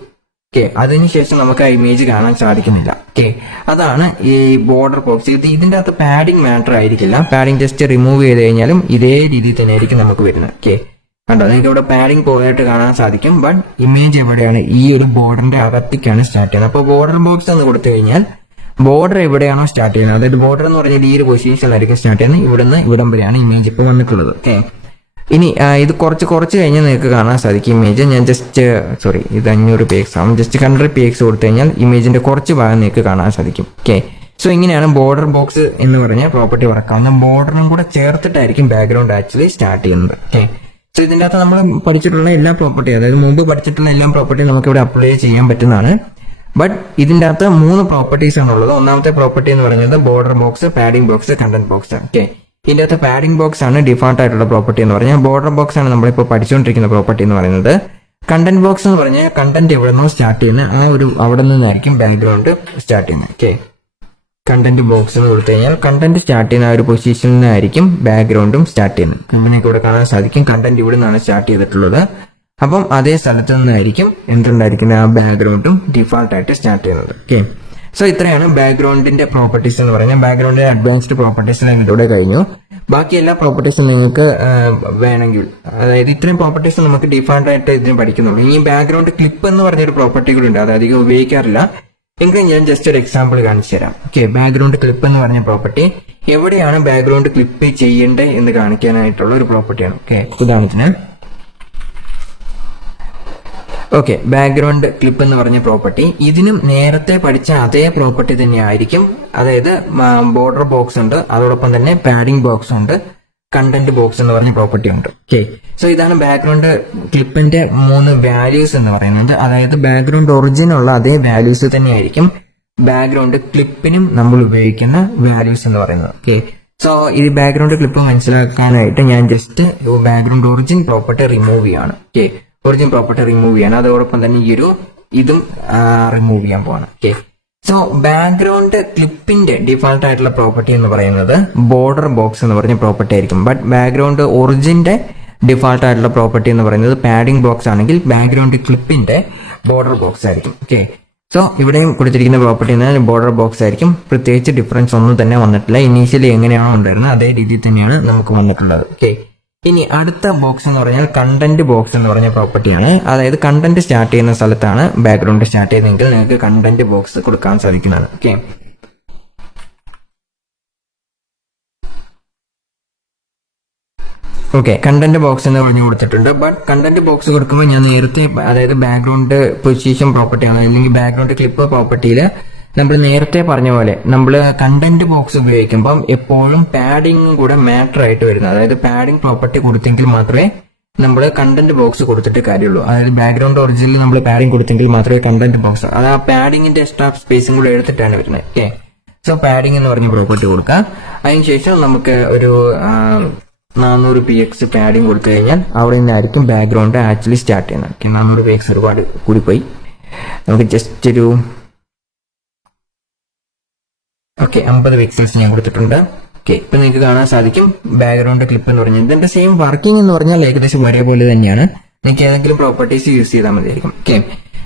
ഓക്കെ, അതിനുശേഷം നമുക്ക് ആ ഇമേജ് കാണാൻ സാധിക്കുന്നില്ല. ഓക്കെ, അതാണ് ഈ ബോർഡർ ബോക്സ്. ഇതിന്റെ അകത്ത് പാഡിംഗ് മാറ്റർ ആയിരിക്കില്ല. പാഡിംഗ് ജസ്റ്റ് റിമൂവ് ചെയ്ത് കഴിഞ്ഞാലും ഇതേ രീതിയിൽ തന്നെ ആയിരിക്കും നമുക്ക് വരുന്നത്. ഓക്കെ, കണ്ടോ, നിങ്ങൾക്ക് ഇവിടെ പാഡിംഗ് പോയിട്ട് കാണാൻ സാധിക്കും. ബട്ട് ഇമേജ് എവിടെയാണ്, ഈ ഒരു ബോർഡറിന്റെ അകത്തേക്കാണ് സ്റ്റാർട്ട് ചെയ്യുന്നത്. അപ്പോൾ ബോർഡർ ബോക്സ് എന്ന് കൊടുത്തു കഴിഞ്ഞാൽ ബോർഡർ എവിടെയാണോ സ്റ്റാർട്ട് ചെയ്യുന്നത്, അതായത് ബോർഡർ എന്ന് പറഞ്ഞാൽ ഈ ഒരു പൊസിഷനിലായിരിക്കും സ്റ്റാർട്ട് ചെയ്യുന്നത്. ഇവിടുന്ന് ഇവിടം വരെയാണ് ഇമേജ് ഇപ്പോൾ വന്നിട്ടുള്ളത്. ഓക്കെ, ഇനി ഇത് കുറച്ച് കഴിഞ്ഞാൽ നിങ്ങൾക്ക് കാണാൻ സാധിക്കും ഇമേജ്. ഞാൻ ജസ്റ്റ് ഇത് 500 px ആവും. ജസ്റ്റ് 100 px കൊടുത്തു കഴിഞ്ഞാൽ ഇമേജിന്റെ കുറച്ച് ഭാഗം നിങ്ങൾക്ക് കാണാൻ സാധിക്കും. ഓക്കെ, സോ ഇങ്ങനെയാണ് ബോർഡർ ബോക്സ് എന്ന് പറഞ്ഞ പ്രോപ്പർട്ടി വർക്കാവുന്ന. ബോർഡറും കൂടെ ചേർത്തിട്ടായിരിക്കും ബാക്ക്ഗ്രൗണ്ട് ആക്ച്വലി സ്റ്റാർട്ട് ചെയ്യുന്നത്. ഓക്കെ, സോ ഇതിൻ്റെ അകത്ത് നമ്മൾ പഠിച്ചിട്ടുള്ള എല്ലാ പ്രോപ്പർട്ടി, അതായത് മുമ്പ് പഠിച്ചിട്ടുള്ള എല്ലാ പ്രോപ്പർട്ടിയും നമുക്ക് ഇവിടെ അപ്ലൈ ചെയ്യാൻ പറ്റുന്നതാണ്. ബട്ട് ഇതിൻ്റെ അകത്ത് 3 പ്രോപ്പർട്ടീസ് ആണുള്ളത്. ഒന്നാമത്തെ പ്രോപ്പർട്ടി എന്ന് പറയുന്നത് border box, padding box, content box. Okay, ഇതിൻ്റെ അകത്ത് പാഡിംഗ് ബോക്സ് ആണ് ഡിഫോൾട്ട് ആയിട്ടുള്ള പ്രോപ്പർട്ടി എന്ന് പറഞ്ഞാൽ. ബോർഡർ ബോക്സ് ആണ് നമ്മളിപ്പോൾ പഠിച്ചുകൊണ്ടിരിക്കുന്ന പ്രോപ്പർട്ടി എന്ന് പറയുന്നത്. കണ്ടന്റ് ബോക്സ് എന്ന് പറഞ്ഞാൽ കണ്ടന്റ് എവിടെ നിന്നോ സ്റ്റാർട്ട് ചെയ്യുന്ന അവിടെ നിന്നായിരിക്കും ബാക്ക്ഗ്രൗണ്ട് സ്റ്റാർട്ട് ചെയ്യുന്നത്. ഓക്കെ, കണ്ടന്റ് ബോക്സ് എന്ന് കൊടുത്തു കഴിഞ്ഞാൽ കണ്ടന്റ് സ്റ്റാർട്ട് ചെയ്യുന്ന ഒരു പൊസിഷനിൽ നിന്നായിരിക്കും ബാക്ക്ഗ്രൗണ്ടും സ്റ്റാർട്ട് ചെയ്യുന്നത്. നിങ്ങൾക്ക് ഇവിടെ കാണാൻ സാധിക്കും കണ്ടന്റ് ഇവിടെ നിന്നാണ് സ്റ്റാർട്ട് ചെയ്തിട്ടുള്ളത്. അപ്പം അതേ സ്ഥലത്ത് നിന്നായിരിക്കും എന്തുണ്ടായിരിക്കുന്ന ആ ബാക്ക്ഗ്രൗണ്ടും ഡിഫോൾട്ട് ആയിട്ട് സ്റ്റാർട്ട് ചെയ്യുന്നത്. ഓക്കെ, സോ ഇത്രയാണ് ബാക്ക്ഗ്രൗണ്ടിന്റെ പ്രോപ്പർട്ടീസ് എന്ന് പറയുന്നത്. ബാക്ക്ഗ്രൗണ്ടിന്റെ അഡ്വാൻസ്ഡ് പ്രോപ്പർട്ടീസ് ഇതിലൂടെ കഴിഞ്ഞു. ബാക്കി എല്ലാ പ്രോപ്പർട്ടീസും നിങ്ങൾക്ക് വേണമെങ്കിൽ, അതായത് ഇത്രയും പ്രോപ്പർട്ടീസ് നമുക്ക് ഡിഫോൾട്ട് ആയിട്ട് ഇതിന് പഠിക്കുന്നുള്ളൂ. ഇനി ബാക്ക്ഗ്രൗണ്ട് ക്ലിപ്പ് എന്ന് പറഞ്ഞൊരു പ്രോപ്പർട്ടി കൂടി ഉണ്ട്, അത് അധികം ഉപയോഗിക്കാറില്ല. എങ്കിലും ഞാൻ ജസ്റ്റ് ഒരു എക്സാമ്പിൾ കാണിച്ചു തരാം. ഓക്കെ, ബാക്ക്ഗ്രൗണ്ട് ക്ലിപ്പ് എന്ന് പറഞ്ഞ പ്രോപ്പർട്ടി എവിടെയാണ് ബാക്ക്ഗ്രൗണ്ട് ക്ലിപ്പ് ചെയ്യേണ്ടത് എന്ന് കാണിക്കാനായിട്ടുള്ള ഒരു പ്രോപ്പർട്ടിയാണ്. ഓക്കെ, ഉദാഹരണത്തിന് ഓക്കെ, ബാക്ക്ഗ്രൗണ്ട് ക്ലിപ്പ് എന്ന് പറഞ്ഞ പ്രോപ്പർട്ടി ഇതിനും നേരത്തെ പഠിച്ച അതേ പ്രോപ്പർട്ടി തന്നെയായിരിക്കും. അതായത് ബോർഡർ ബോക്സ് ഉണ്ട്, അതോടൊപ്പം തന്നെ പാഡിംഗ് ബോക്സ് ഉണ്ട്, കണ്ടന്റ് ബോക്സ് എന്ന് പറഞ്ഞ പ്രോപ്പർട്ടി ഉണ്ട്. ഓക്കെ, സോ ഇതാണ് ബാക്ക്ഗ്രൗണ്ട് ക്ലിപ്പിന്റെ 3 വാല്യൂസ് എന്ന് പറയുന്നത്. അതായത് ബാക്ക്ഗ്രൗണ്ട് ഒറിജിൻ ഉള്ള അതേ വാല്യൂസ് തന്നെയായിരിക്കും ബാക്ക്ഗ്രൗണ്ട് ക്ലിപ്പിനും നമ്മൾ ഉപയോഗിക്കുന്ന വാല്യൂസ് എന്ന് പറയുന്നത്. ഓക്കെ, സോ ഈ ബാക്ക്ഗ്രൗണ്ട് ക്ലിപ്പ് മനസ്സിലാക്കാനായിട്ട് ഞാൻ just background origin property remove ചെയ്യാണ്. ഓക്കെ, ഒറിജിൻ പ്രോപ്പർട്ടി റിമൂവ് ചെയ്യാണ്. അതോടൊപ്പം തന്നെ ഇതും റിമൂവ് ചെയ്യാൻ പോവാണ്. ഓക്കെ, സോ ബാക്ക്ഗ്രൗണ്ട് ക്ലിപ്പിന്റെ ഡിഫോൾട്ട് ആയിട്ടുള്ള പ്രോപ്പർട്ടി എന്ന് പറയുന്നത് ബോർഡർ ബോക്സ് എന്ന് പറഞ്ഞ പ്രോപ്പർട്ടി ആയിരിക്കും. ബട്ട് ബാക്ക്ഗ്രൗണ്ട് ഒറിജിന്റെ ഡിഫോൾട്ട് ആയിട്ടുള്ള പ്രോപ്പർട്ടി എന്ന് പറയുന്നത് പാഡിംഗ് ബോക്സ് ആണെങ്കിൽ ബാക്ക്ഗ്രൗണ്ട് ക്ലിപ്പിന്റെ ബോർഡർ ബോക്സ് ആയിരിക്കും. ഓക്കെ, സോ ഇവിടെയും കൊടുത്തിരിക്കുന്ന പ്രോപ്പർട്ടി ബോർഡർ ബോക്സ് ആയിരിക്കും. പ്രത്യേകിച്ച് ഡിഫറൻസ് ഒന്നും തന്നെ വന്നിട്ടില്ല. ഇനീഷ്യലി എങ്ങനെയാണോ ഉണ്ടായിരുന്നത് അതേ രീതിയിൽ തന്നെയാണ് നമുക്ക് വന്നിട്ടുള്ളത്. ഓക്കെ, ഇനി അടുത്ത ബോക്സ് എന്ന് പറഞ്ഞാൽ കണ്ടന്റ് ബോക്സ് എന്ന് പറഞ്ഞ പ്രോപ്പർട്ടിയാണ്. അതായത് കണ്ടന്റ് സ്റ്റാർട്ട് ചെയ്യുന്ന സ്ഥലത്താണ് ബാക്ക്ഗ്രൗണ്ട് സ്റ്റാർട്ട് ചെയ്യുന്നതെങ്കിൽ നിങ്ങൾക്ക് കണ്ടന്റ് ബോക്സ് കൊടുക്കാൻ സാധിക്കുന്നതാണ്. ഓക്കെ, ഓക്കെ, കണ്ടന്റ് ബോക്സ് എന്ന് പറഞ്ഞു കൊടുത്തിട്ടുണ്ട്. ബട്ട് കണ്ടന്റ് ബോക്സ് കൊടുക്കുമ്പോൾ ഞാൻ നേരത്തെ, അതായത് ബാക്ക്ഗ്രൗണ്ട് പൊസിഷൻ പ്രോപ്പർട്ടിയാണ് അല്ലെങ്കിൽ ബാക്ക്ഗ്രൗണ്ട് ക്ലിപ്പ് പ്രോപ്പർട്ടിയിൽ നമ്മൾ നേരത്തെ പറഞ്ഞ പോലെ നമ്മൾ കണ്ടന്റ് ബോക്സ് ഉപയോഗിക്കുമ്പം എപ്പോഴും പാഡിംഗ് കൂടെ മാറ്റർ ആയിട്ട് വരുന്നത്. അതായത് പാഡിംഗ് പ്രോപ്പർട്ടി കൊടുത്തെങ്കിൽ മാത്രമേ നമ്മൾ കണ്ടന്റ് ബോക്സ് കൊടുത്തിട്ട് കാര്യമുള്ളൂ. അതായത് ബാക്ക്ഗ്രൗണ്ട് ഒറിജിനൽ നമ്മൾ പാഡിംഗ് കൊടുത്തെങ്കിൽ മാത്രമേ കണ്ടന്റ് ബോക്സ്, അത് ആ പാഡിങ്ങിന്റെ എക്സ്ട്രാ സ്പേസും കൂടെ എടുത്തിട്ടാണ് വരുന്നത്. ഓക്കെ, സോ പാഡിംഗ് എന്ന് പറഞ്ഞ പ്രോപ്പർട്ടി കൊടുക്കാം. അതിനുശേഷം നമുക്ക് ഒരു 400 px പാഡിംഗ് കൊടുത്തു കഴിഞ്ഞാൽ അവിടെ നിന്നായിരിക്കും ബാക്ക്ഗ്രൗണ്ട് ആക്ച്വലി സ്റ്റാർട്ട് ചെയ്യുന്നത്. ഓക്കെ, 400 px ഒരുപാട് കൂടിപ്പോയി. നമുക്ക് ജസ്റ്റ് ഒരു 50 പിക്സൽസ് ഞാൻ കൊടുത്തിട്ടുണ്ട്. ഓക്കെ, ഇപ്പൊ നിങ്ങൾക്ക് കാണാൻ സാധിക്കും ബാക്ക്ഗ്രൗണ്ട് ക്ലിപ്പ് എന്ന് പറഞ്ഞാൽ ഇതിന്റെ സെയിം വർക്കിംഗ് എന്ന് പറഞ്ഞാൽ ഏകദേശം ഒരേപോലെ തന്നെയാണ്. നിങ്ങൾക്ക് ഏതെങ്കിലും പ്രോപ്പർട്ടീസ് യൂസ് ചെയ്താൽ മതിയായിരിക്കും. ഓക്കെ,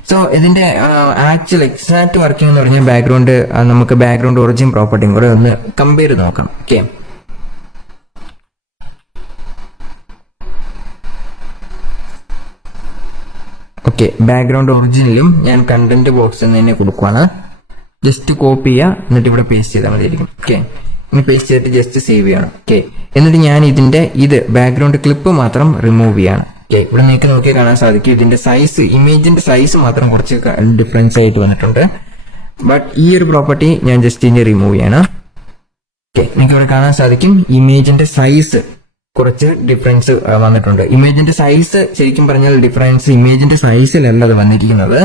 സോ ഇതിന്റെ ആക്ച്വൽ എക്സാക്ട് വർക്കിംഗ് എന്ന് പറഞ്ഞാൽ ബാക്ക്ഗ്രൗണ്ട്, നമുക്ക് ബാക്ക്ഗ്രൗണ്ട് ഒറിജിൻ പ്രോപ്പർട്ടിയും കൂടെ ഒന്ന് കമ്പയർ ചെയ്ത് നോക്കാം. ഓക്കെ, ഓക്കെ, ബാക്ക്ഗ്രൗണ്ട് ഒറിജിനലും ഞാൻ കണ്ടന്റ് ബോക്സ് തന്നെ കൊടുക്കുവാണ്. ജസ്റ്റ് കോപ്പി ചെയ്യുക, എന്നിട്ട് ഇവിടെ പേസ്റ്റ് ചെയ്താൽ മതിയായിരിക്കും. ഓക്കെ, ഇനി പേസ്റ്റ് ചെയ്തിട്ട് ജസ്റ്റ് സേവ് ചെയ്യണം. ഓക്കെ, എന്നിട്ട് ഞാൻ ഇതിന്റെ ബാക്ക്ഗ്രൗണ്ട് ക്ലിപ്പ് മാത്രം റിമൂവ് ചെയ്യാണ്. ഓക്കെ, ഇവിടെ നിങ്ങൾക്ക് നോക്കി കാണാൻ സാധിക്കും ഇതിന്റെ സൈസ്, ഇമേജിന്റെ സൈസ് മാത്രം കുറച്ച് ഡിഫറൻസ് ആയിട്ട് വന്നിട്ടുണ്ട്. ബട്ട് ഈ ഒരു പ്രോപ്പർട്ടി ഞാൻ ജസ്റ്റ് ഇനി റിമൂവ് ചെയ്യണം. ഓക്കെ, നിങ്ങൾക്ക് ഇവിടെ കാണാൻ സാധിക്കും ഇമേജിന്റെ സൈസ് കുറച്ച് ഡിഫറൻസ് വന്നിട്ടുണ്ട്. ഇമേജിന്റെ സൈസ് ശരിക്കും പറഞ്ഞാൽ ഡിഫറൻസ് ഇമേജിന്റെ സൈസിലല്ല അത് വന്നിരിക്കുന്നത്,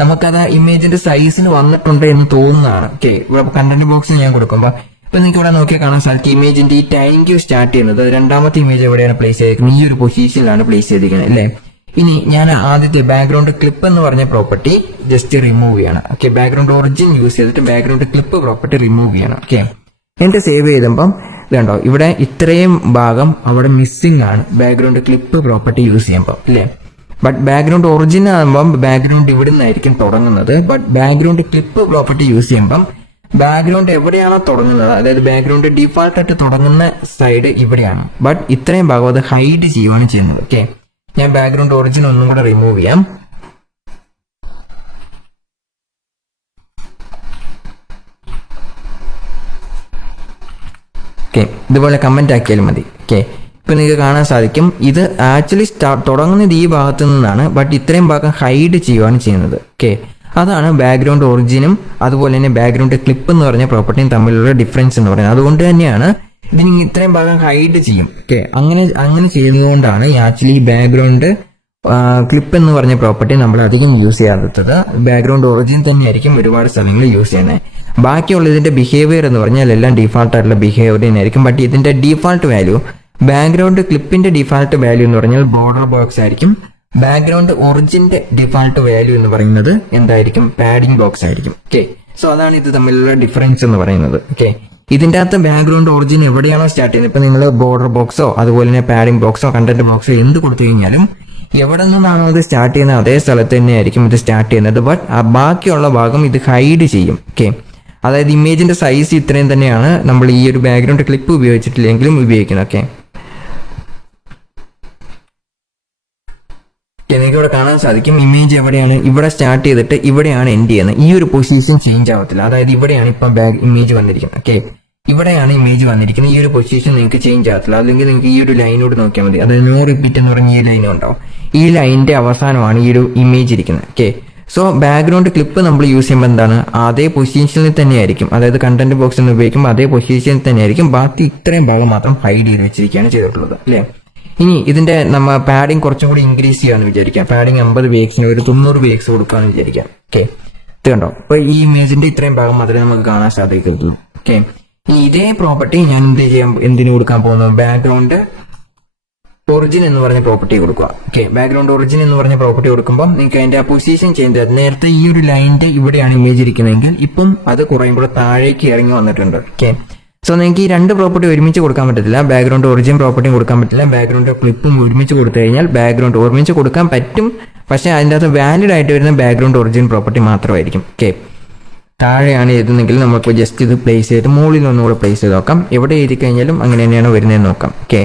നമുക്കത് ഇമേജിന്റെ സൈസിന് വന്നിട്ടുണ്ട് എന്ന് തോന്നുന്നതാണ്. ഓക്കെ, ഇവിടെ കണ്ടന്റ് ബോക്സിൽ ഞാൻ കൊടുക്കുമ്പോൾ ഇപ്പൊ നിങ്ങൾക്ക് ഇവിടെ നോക്കിയാൽ കാണാൻ സാധിക്കും ഇമേജിന്റെ ഈ താങ്ക് യു സ്റ്റാർട്ട് ചെയ്യുന്നത് രണ്ടാമത്തെ ഇമേജ് എവിടെയാണ് പ്ലേസ് ചെയ്തിരിക്കുന്നത്, ഈ ഒരു പൊസിഷനിലാണ് പ്ലേസ് ചെയ്തിരിക്കുന്നത് അല്ലേ. ഇനി ഞാൻ ആദ്യത്തെ ബാക്ക്ഗ്രൗണ്ട് ക്ലിപ്പ് എന്ന് പറഞ്ഞ പ്രോപ്പർട്ടി ജസ്റ്റ് റിമൂവ് ചെയ്യണം. ഓക്കെ, ബാക്ക്ഗ്രൗണ്ട് ഒറിജിൻ യൂസ് ചെയ്തിട്ട് ബാക്ക്ഗ്രൗണ്ട് ക്ലിപ്പ് പ്രോപ്പർട്ടി റിമൂവ് ചെയ്യണം. ഓക്കെ, എന്നിട്ട് സേവ് ചെയ്തപ്പം ഇതുണ്ടോ ഇവിടെ ഇത്രയും ഭാഗം അവിടെ മിസ്സിംഗ് ആണ് ബാക്ക്ഗ്രൗണ്ട് ക്ലിപ്പ് പ്രോപ്പർട്ടി യൂസ് ചെയ്യുമ്പോൾ അല്ലേ. ബട്ട് ബാക്ക്ഗ്രൗണ്ട് ഒറിജിൻ ആകുമ്പം ബാക്ക്ഗ്രൗണ്ട് ഇവിടെ നിന്നായിരിക്കും തുടങ്ങുന്നത്. But background clip property use ചെയ്യുമ്പം ബാക്ക്ഗ്രൗണ്ട് എവിടെയാണോ തുടങ്ങുന്നത്, അതായത് ബാക്ക്ഗ്രൗണ്ട് ഡിഫാൾട്ട് ആയിട്ട് തുടങ്ങുന്ന സൈഡ് ഇവിടെയാണ്. ബട്ട് ഇത്രയും ഭാഗം അത് ഹൈഡ് ചെയ്യുകയാണ് ചെയ്യുന്നത്. ഓക്കെ, ഞാൻ ബാക്ക്ഗ്രൗണ്ട് ഒറിജിൻ ഒന്നും കൂടെ റിമൂവ് ചെയ്യാം. ഓക്കെ, ഇതുപോലെ കമന്റ് ആക്കിയാലും മതി. ഓക്കെ, ഇപ്പൊ നിങ്ങൾക്ക് കാണാൻ സാധിക്കും ഇത് ആക്ച്വലി തുടങ്ങുന്നത് ഈ ഭാഗത്തു നിന്നാണ്, ബട്ട് ഇത്രയും ഭാഗം ഹൈഡ് ചെയ്യുകയാണ് ചെയ്യുന്നത്. ഓക്കെ, അതാണ് ബാക്ക്ഗ്രൗണ്ട് ഒറിജിനും അതുപോലെ തന്നെ ബാക്ക്ഗ്രൗണ്ട് ക്ലിപ്പ് എന്ന് പറഞ്ഞ പ്രോപ്പർട്ടിയും തമ്മിലുള്ള ഡിഫറൻസ് എന്ന് പറയുന്നത്. അതുകൊണ്ട് തന്നെയാണ് ഇതിന് ഇത്രയും ഭാഗം ഹൈഡ് ചെയ്യും. ഓക്കെ, അങ്ങനെ ചെയ്യുന്നതുകൊണ്ടാണ് ആക്ച്വലി ബാക്ക്ഗ്രൗണ്ട് ക്ലിപ്പ് എന്ന് പറഞ്ഞ പ്രോപ്പർട്ടി നമ്മൾ അധികം യൂസ് ചെയ്യാത്തത്. ബാക്ക്ഗ്രൗണ്ട് ഒറിജിൻ തന്നെയായിരിക്കും ഒരുപാട് സ്ഥലങ്ങളിൽ യൂസ് ചെയ്യുന്നത്. ബാക്കിയുള്ള ഇതിന്റെ ബിഹേവിയർ എന്ന് പറഞ്ഞാൽ എല്ലാം ഡീഫാൾട്ട് ആയിട്ടുള്ള ബിഹേവിയർ തന്നെയായിരിക്കും. ബട്ട് ഇതിന്റെ ഡീഫാൾട്ട് വാല്യൂ, ബാക്ക്ഗ്രൗണ്ട് ക്ലിപ്പിന്റെ ഡീഫാൾട്ട് വാല്യൂ എന്ന് പറഞ്ഞാൽ ബോർഡർ ബോക്സ് ആയിരിക്കും. ബാക്ക്ഗ്രൗണ്ട് ഒറിജിന്റെ ഡിഫാൾട്ട് വാല്യൂ എന്ന് പറയുന്നത് എന്തായിരിക്കും? പാഡിംഗ് ബോക്സ് ആയിരിക്കും. ഓക്കെ, സോ അതാണ് ഇത് തമ്മിലുള്ള ഡിഫറൻസ് എന്ന് പറയുന്നത്. ഓക്കെ, ഇതിന്റെ അകത്ത് ബാക്ക്ഗ്രൗണ്ട് ഒറിജിൻ എവിടെയാണോ സ്റ്റാർട്ട് ചെയ്യുന്നത്, ഇപ്പൊ നിങ്ങൾ ബോർഡർ ബോക്സോ അതുപോലെ തന്നെ പാഡിംഗ് ബോക്സോ കണ്ടന്റ് ബോക്സോ എന്ത് കൊടുത്തു കഴിഞ്ഞാലും എവിടെ നിന്നാണോ ഇത് സ്റ്റാർട്ട് ചെയ്യുന്നത് അതേ സ്ഥലത്ത് തന്നെയായിരിക്കും ഇത് സ്റ്റാർട്ട് ചെയ്യുന്നത്. ബട്ട് ബാക്കിയുള്ള ഭാഗം ഇത് ഹൈഡ് ചെയ്യും. ഓക്കെ, അതായത് ഇമേജിന്റെ സൈസ് ഇത്രയും തന്നെയാണ് നമ്മൾ ഈ ഒരു ബാക്ക്ഗ്രൗണ്ട് ക്ലിപ്പ് ഉപയോഗിച്ചിട്ടില്ലെങ്കിലും ഉപയോഗിക്കുന്നത്. ഓക്കെ, നിങ്ങൾക്ക് ഇവിടെ കാണാൻ സാധിക്കും ഇമേജ് എവിടെയാണ് ഇവിടെ സ്റ്റാർട്ട് ചെയ്തിട്ട് ഇവിടെയാണ് എൻഡ് ചെയ്യുന്നത്. ഈ ഒരു പൊസിഷൻ ചേഞ്ച് ആവത്തില്ല. അതായത് ഇവിടെയാണ് ഇപ്പം ഇമേജ് വന്നിരിക്കുന്നത്. ഓക്കെ, ഇവിടെയാണ് ഇമേജ് വന്നിരിക്കുന്നത്. ഈ ഒരു പൊസിഷൻ നിങ്ങൾക്ക് ചേഞ്ച് ആകത്തില്ല. അല്ലെങ്കിൽ നിങ്ങൾക്ക് ഈ ഒരു ലൈനോട് നോക്കിയാൽ മതി. അതായത് നോ റിപ്പീറ്റ് എന്ന് പറഞ്ഞ ഈ ലൈൻ ഉണ്ടാവും. ഈ ലൈനിന്റെ അവസാനമാണ് ഈ ഒരു ഇമേജ് ഇരിക്കുന്നത്. ഓക്കെ, സോ ബാക്ക്ഗ്രൗണ്ട് ക്ലിപ്പ് നമ്മൾ യൂസ് ചെയ്യുമ്പോൾ എന്താണ്, അതേ പൊസിഷനിൽ തന്നെയായിരിക്കും. അതായത് കണ്ടന്റ് ബോക്സ് എന്ന് ഉപയോഗിക്കുമ്പോൾ അതേ പൊസിഷനിൽ തന്നെയായിരിക്കും. ബാക്കി ഇത്രയും ഭാഗം മാത്രം ഹൈഡ് ചെയ്ത് വെച്ചിരിക്കുകയാണ് ചെയ്തിട്ടുള്ളത്. അല്ലേ, ഇനി ഇതിന്റെ നമ്മൾ പാഡിങ് കുറച്ചും കൂടി ഇൻക്രീസ് ചെയ്യാന്ന് വിചാരിക്കാം. പാഡിങ് 50 വേക്സിന് ഒരു 90 വേക്സ് കൊടുക്കാന്ന് വിചാരിക്കാം. ഓക്കെ, ഇത് കണ്ടോ, അപ്പൊ ഈ ഇമേജിന്റെ ഇത്രയും ഭാഗം മാത്രമേ നമുക്ക് കാണാൻ സാധിക്കുള്ളൂ. ഓക്കെ, ഇനി ഇതേ പ്രോപ്പർട്ടി ഞാൻ എന്തിനു കൊടുക്കാൻ പോകുന്നു? ബാക്ക്ഗ്രൗണ്ട് ഒറിജിൻ എന്ന് പറഞ്ഞ പ്രോപ്പർട്ടി കൊടുക്കുക. ഓക്കെ, ബാക്ക്ഗ്രൗണ്ട് ഒറിജിൻ എന്ന് പറഞ്ഞ പ്രോപ്പർട്ടി കൊടുക്കുമ്പോൾ നിങ്ങൾക്ക് അതിന്റെ പൊസിഷൻ ചേഞ്ച് ചെയ്ത്, നേരത്തെ ഈ ഒരു ലൈനിന്റെ ഇവിടെയാണ് ഇമേജ് ഇരിക്കുന്നതെങ്കിൽ ഇപ്പം അത് കുറയുമ്പോൾ താഴേക്ക് ഇറങ്ങി വന്നിട്ടുണ്ട്. ഓക്കെ, സോ നിങ്ങൾക്ക് ഈ രണ്ട് പ്രോപ്പർട്ടി ഒരുമിച്ച് കൊടുക്കാൻ പറ്റത്തില്ല. ബാക്ക്ഗ്രൗണ്ട് ഒറിജിൻ പ്രോപ്പർട്ടിയും കൊടുക്കാൻ പറ്റില്ല, ബാക്ക്ഗ്രൗണ്ട് ക്ലിപ്പും ഒരുമിച്ച് കൊടുത്തു കഴിഞ്ഞാൽ ബാക്ക്ഗ്രൗണ്ട് ഒരുമിച്ച് കൊടുക്കാൻ പറ്റും. പക്ഷേ അതിൻ്റെ അകത്ത് വാലിഡ് ആയിട്ട് വരുന്ന ബാക്ക്ഗ്രൗണ്ട് ഒറിജിൻ പ്രോപ്പർട്ടി മാത്രമായിരിക്കും. ഓക്കെ, താഴെയാണ് എഴുതുന്നെങ്കിൽ നമുക്ക് ജസ്റ്റ് ഇത് പ്ലേസ് ചെയ്തിട്ട് മുകളിൽ ഒന്നുകൂടെ പ്ലേസ് ചെയ്ത് നോക്കാം. എവിടെ എഴുതി കഴിഞ്ഞാലും അങ്ങനെ തന്നെയാണ് വരുന്നതെന്ന് നോക്കാം. ഓക്കെ,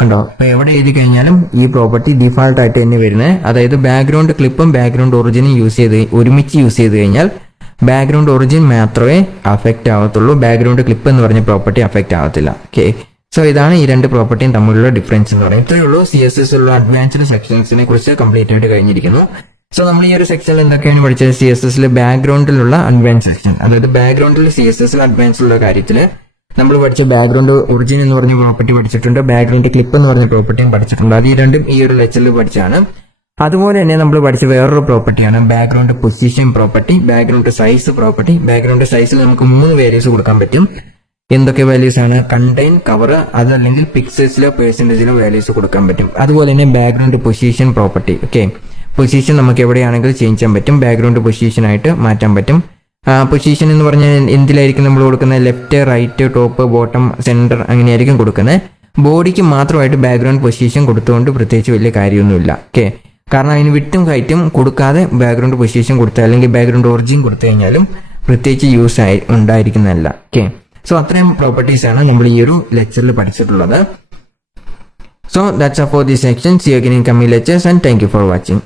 കണ്ടോ, അപ്പൊ എവിടെ എഴുതി കഴിഞ്ഞാലും ഈ പ്രോപ്പർട്ടി ഡിഫാൾട്ട് ആയിട്ട് തന്നെ വരുന്നത്. അതായത് ബാക്ക്ഗ്രൗണ്ട് ക്ലിപ്പും ബാക്ക്ഗ്രൗണ്ട് ഒറിജിനും ഒരുമിച്ച് യൂസ് ചെയ്ത് കഴിഞ്ഞാൽ ബാക്ക്ഗ്രൗണ്ട് ഒറിജിൻ മാത്രമേ അഫക്റ്റ് ആവത്തുള്ളൂ. ബാക്ക്ഗ്രൗണ്ട് ക്ലിപ്പ് എന്ന് പറഞ്ഞ പ്രോപ്പർട്ടി അഫക്റ്റ് ആവത്തില്ല. ഓക്കെ, സോ ഇതാണ് ഈ രണ്ട് പ്രോപ്പർട്ടിയും തമ്മിലുള്ള ഡിഫറൻസ് എന്ന് പറയുന്നത്. ഇത്രയേ ഉള്ളൂ CSS ഉള്ള അഡ്വാൻസ്ഡ് സെക്ഷൻസിനെ കുറിച്ച് കംപ്ലീറ്റ് ആയിട്ട് കഴിഞ്ഞിരിക്കുന്നു. സോ നമ്മൾ ഈ ഒരു സെക്ഷനിൽ എന്തൊക്കെയാണ് പഠിച്ചത്? CSS ബാക്ക്ഗ്രൗണ്ടിലുള്ള അഡ്വാൻസ് സെക്ഷൻ, അതായത് ബാക്ക്ഗ്രൗണ്ടിൽ CSS അഡ്വാൻസ് ഉള്ള കാര്യത്തിൽ നമ്മൾ പഠിച്ച ബാക്ക്ഗ്രൗണ്ട് ഒറിജിൻ എന്ന് പറഞ്ഞ പ്രോപ്പർട്ടി പഠിച്ചിട്ടുണ്ട്, ബാക്ക്ഗ്രൗണ്ട് ക്ലിപ്പ് എന്ന് പറഞ്ഞ പ്രോപ്പർട്ടിയും പഠിച്ചിട്ടുണ്ട്. അത് ഈ രണ്ടും ഈ ഒരു ലെക്ചറിൽ പഠിച്ചാണ്. അതുപോലെ തന്നെ നമ്മൾ പഠിച്ച വേറൊരു പ്രോപ്പർട്ടിയാണ് background position property, background size property. Background സൈസിൽ നമുക്ക് 3 വാല്യൂസ് കൊടുക്കാൻ പറ്റും. എന്തൊക്കെ വാല്യൂസ് ആണ്? കണ്ടെയ്ൻ, കവർ, അതല്ലെങ്കിൽ പിക്സൽസിലോ പെർസെന്റേജിലോ വാല്യൂസ് കൊടുക്കാൻ പറ്റും. അതുപോലെ തന്നെ background position property. Okay, position നമുക്ക് എവിടെയാണെങ്കിലും ചേഞ്ച് ചെയ്യാൻ പറ്റും, ബാക്ക്ഗ്രൗണ്ട് പൊസിഷൻ ആയിട്ട് മാറ്റാൻ പറ്റും. പൊസിഷൻ എന്ന് പറഞ്ഞാൽ എന്തിലായിരിക്കും നമ്മൾ കൊടുക്കുന്നത്? Left, right, top, bottom, centre അങ്ങനെയായിരിക്കും കൊടുക്കുന്നത്. ബോഡിക്ക് മാത്രമായിട്ട് ബാക്ക്ഗ്രൗണ്ട് പൊസിഷൻ കൊടുത്തുകൊണ്ട് പ്രത്യേകിച്ച് വലിയ കാര്യമൊന്നുമില്ല. ഓക്കെ, കാരണം അതിന് വിട്ടും ഹൈറ്റും കൊടുക്കാതെ ബാക്ക്ഗ്രൗണ്ട് പൊസിഷൻ കൊടുത്താൽ അല്ലെങ്കിൽ ബാക്ക്ഗ്രൗണ്ട് ഒറിജിൻ കൊടുത്തു കഴിഞ്ഞാലും പ്രത്യേകിച്ച് യൂസ് ഉണ്ടായിരിക്കുന്നതല്ല. ഓക്കെ, സോ അത്രയും പ്രോപ്പർട്ടീസ് ആണ് നമ്മൾ ഈ ഒരു ലെക്ചറിൽ പഠിച്ചിട്ടുള്ളത്. So that's all for this section. See you again in coming lectures and thank you for watching.